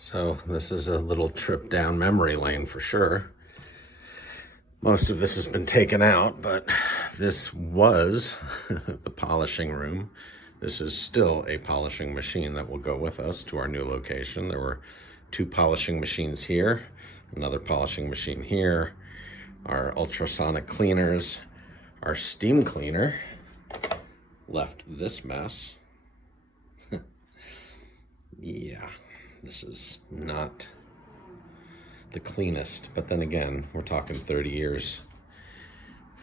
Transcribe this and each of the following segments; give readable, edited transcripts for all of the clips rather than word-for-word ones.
So this is a little trip down memory lane for sure. Most of this has been taken out, but this was the polishing room. This is still a polishing machine that will go with us to our new location. There were 2 polishing machines here, another polishing machine here, our ultrasonic cleaners, our steam cleaner left this mess. Yeah, this is not the cleanest, but then again, we're talking 30 years.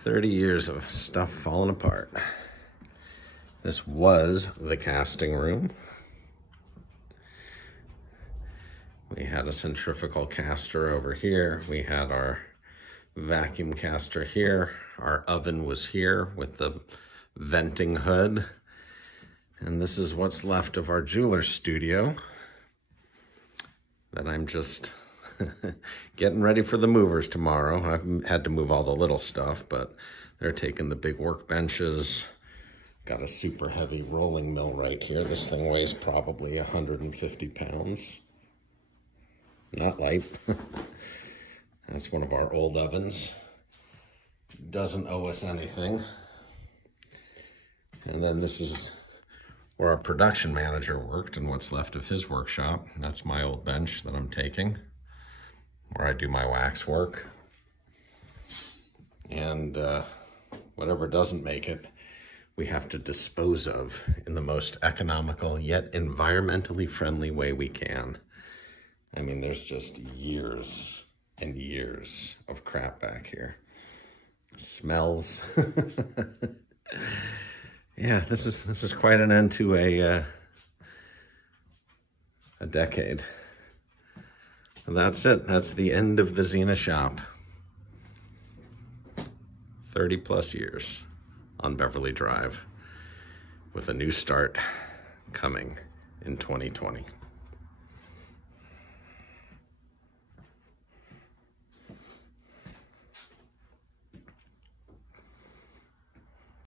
30 years of stuff falling apart. This was the casting room. We had a centrifugal caster over here. We had our vacuum caster here. Our oven was here with the venting hood. And this is what's left of our jeweler's studio that I'm just getting ready for the movers tomorrow. I've had to move all the little stuff, but they're taking the big workbenches. Got a super heavy rolling mill right here. This thing weighs probably 150 pounds. Not light. That's one of our old ovens. Doesn't owe us anything. And then this is where our production manager worked and what's left of his workshop. That's my old bench that I'm taking, where I do my wax work. And whatever doesn't make it, we have to dispose of in the most economical yet environmentally friendly way we can. I mean, there's just years and years of crap back here. Smells. Yeah, this is quite an end to a decade. And that's it. That's the end of the Xena shop. 30 plus years on Beverly Drive with a new start coming in 2020.